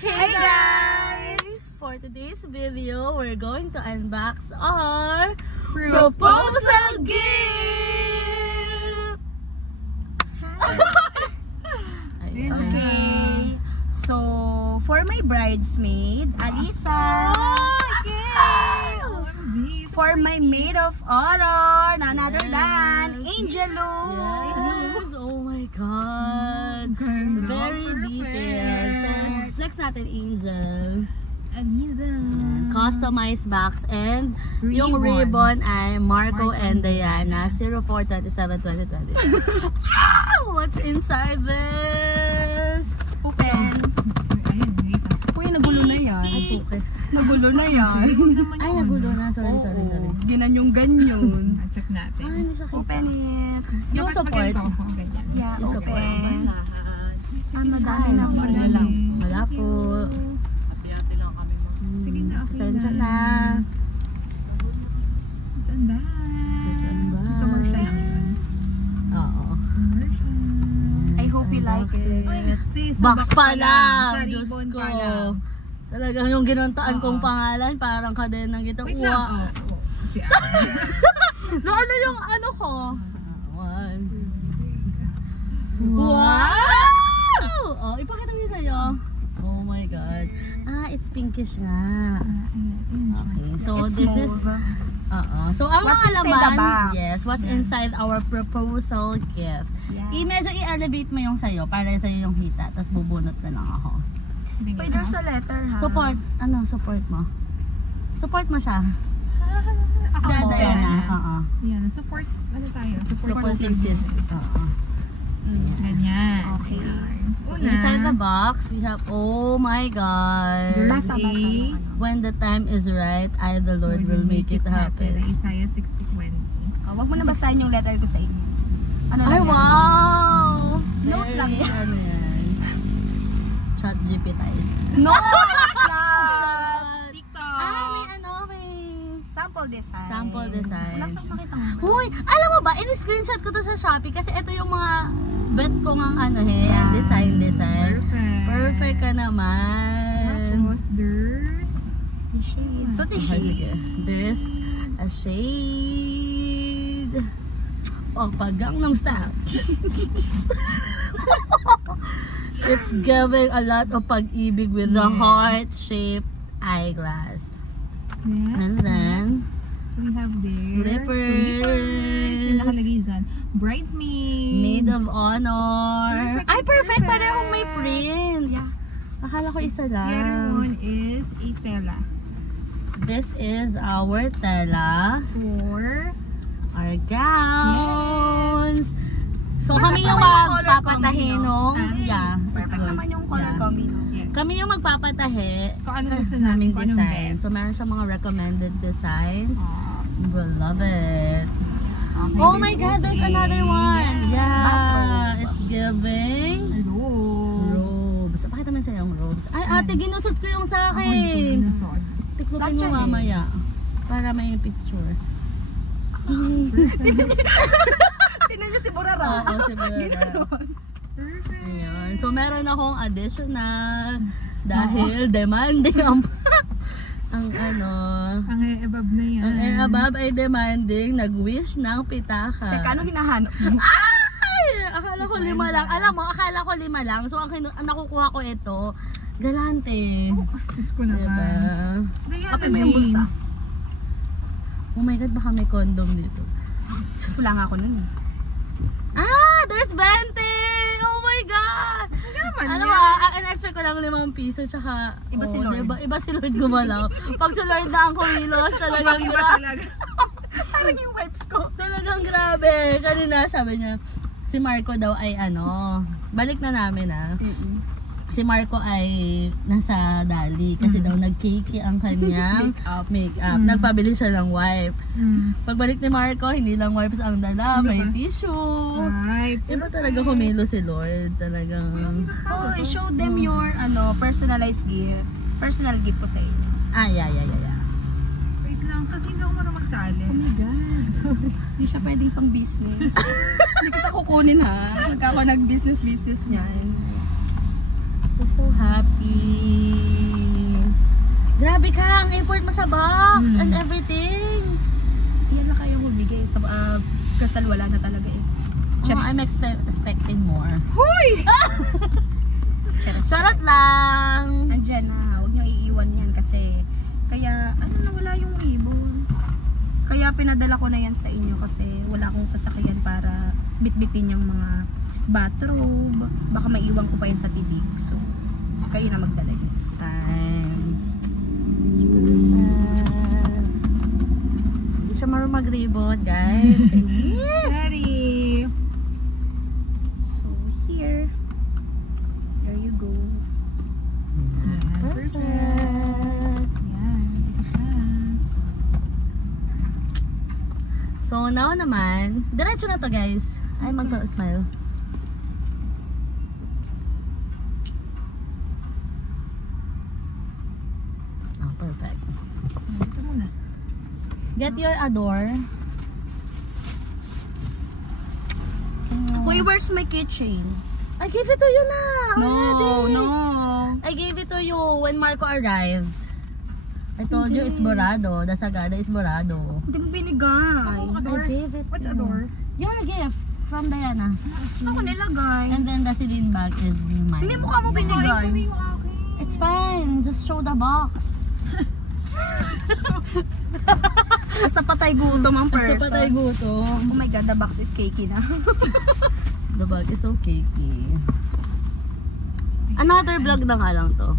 Hey guys! For today's video, we're going to unbox our proposal gift! Okay, so for my bridesmaid, Alisa. For my maid of honor, none other than Angelo. Yes! Oh my God! Very detailed. So, next natin, Angel. Customized box and yung ribbon ay Marco and Diana 04/27/2020. What's inside this? Open. Uy, nagulo na yan. Ay, okay. Nagulo na yan. Ay, nagulo na. Sorry. Ginanyong-ganyon. Check natin. Ah, hindi siya kita. Open it. Yung support. Yeah, Yung support. open. Madami na lang. Wala po. Abiyate lang kami mo. Sige na, okay Pasensya na. na. It's unboxed. It's unboxed. Commercial lang yun. Oo. Commercial. I hope you like it. Box pa lang! Sa Diyos ribbon ko. pa lang. Talagang yung ginuntaan kong Oo. pangalan, parang kadenang gito. Wait lang. Wow! Oo. Si Ana. No, ano yung ano ko? One. Wow! Oh, ipakita mo yun sa'yo. Oh my God. Ah, it's pinkish nga. Okay, so It's this is... mauve. So, ang What's mga inside laman, the box? yes, what's inside our proposal gift. Yeah. Medyo i-elevate mo yung sa'yo, para sa'yo yung hita, tapos bubunot na lang ako. Wait, there's a letter, ha? Support, support mo? Support mo siya. Ako Sa mo. Diana, oo. Yan, support, ano tayo? Support system. Oo. Ganyan. Okay. So, inside the box, we have, oh my God. Basa. When the time is right, I, the Lord, will make it happen. Isaiah 60:20. Wag mo na basahin yung letter ko sa inyo. Ano Ay, lang yan? wow! Note lang Very, yan. ano yan? Chat GPT-ized. No, it's not! TikTok. May Sample design. Sample design. Wala saan makita mo. Huy! Alam mo ba, in-screenshot ko to sa Shopee kasi ito yung mga bet ko ng Yeah. design. Perfect. Perfect ka naman. Tapos there's The shades. So, the Okay, sige. shades. There is a shade. Oh, pag Gangnam Style. It's giving a lot of pag-ibig with the Yes. heart-shaped eyeglass. next. And then, So we have this. Slippers. Yung nakalagay dyan. Bridesmaid. Maid of Honor. Perfect, Ay, perfect! perfect. Parehong may print. Yeah. Akala ko isa The other lang. one is a tela. This is our tela. For Our gowns. So, Perfect kami yung naman yung color magpapatahi combi, no? nung... Ah, Yeah, it's Perfect good. naman yung color Yeah. combi. yes. Kami yung magpapatahi. Kung ano gusto Naming namin, kung anong design. best. So, meron siya mga recommended designs. We'll love it. Okay. Oh my God, there's another one. Yeah, Bathrobe. it's giving Hello. robes. Pakita mo sa'yo yung robes. Ay, ate, ginusot ko yung sa Ako hindi ko akin. ginasod. Tiklopin mo Gotcha, eh. mamaya. Para may picture. Tingnan niyo si Burara. Oo, si Bella. Perfect. Ayun. So, meron akong additional dahil demanding ang ano. Ang above na yan. Ang above ay demanding, nag-wish ng pitaka. Teka, ano hinahanap mo? Ay! Akala ko 5 lang. Alam mo, akala ko 5 lang. So, ang nakukuha ko ito, galante. Diyos ko Diba? naman. Open mo yung bulsa. Oh my God, baka may condom dito. Wala nga ako nun. Ah! There's venting! Oh my God! Ano ba? Ang in-expect ko lang 5 piso, tsaka... Iba si Lord. Diba? Iba si Lord gumalaw. Pag si Lord na ang kumilos, talagang Iba grabe. talaga. Parang yung wipes ko. Talagang grabe. Kanina sabi niya, si Marco daw ay balik na namin Si Marco ay nasa Dali kasi daw nag-cakey ang kanyang makeup. Nagpabili siya ng wipes. Pagbalik ni Marco, hindi lang wipes ang dala, may tissue. Ay, Iba talaga kumilo si Lord. Talagang... Oh, show them your personalized gift. Personal gift ko sa inyo. Yeah. wait lang, kasi hindi ako marunong magtali. Oh my God. Sorry. Hindi siya pwedeng pang business. Hindi kita kukunin ha. Pagka ako nag-business niyan. We're so happy. Mika, ang import mo sa box and Hmm. everything. Yan na kayang humigay. Sa kasal wala na talaga eh. Oh, I'm expecting more. Hoy! Charot lang. Andyan na. Huwag nyo iiwan yan kasi kaya ano nawala yung ibon. Kaya pinadala ko na yan sa inyo kasi wala akong sasakyan para bitbitin yung mga bathrobe. Baka maiwan ko pa yan sa tibig. So, kayo na magdala yun. Fine. Hindi siya marunong mag-ribbon, guys. Yes! Sorry. So, here. There you go. Perfect. Yan. So, now naman, diretso na to, guys. Ay, mag-smile. Oh, perfect. Dito muna. Get your adore. Wait, where's my keychain? I gave it to you na already. No. I gave it to you when Marco arrived. I told you it's Borado. The Sagada is Borado. Hindi mo binigay. Ako, I Adore. gave it What's to Adore? you. Your gift from Diana. Ako nilagay. And then the Celine bag is mine. Hindi mo ka mo binigay. Yung akin. It's fine. Just show the box. Sa patay gutom ang person. Basta patay gutom. Oh my god, the box is cakey na. The bag is so cakey. Another vlog na nga lang to.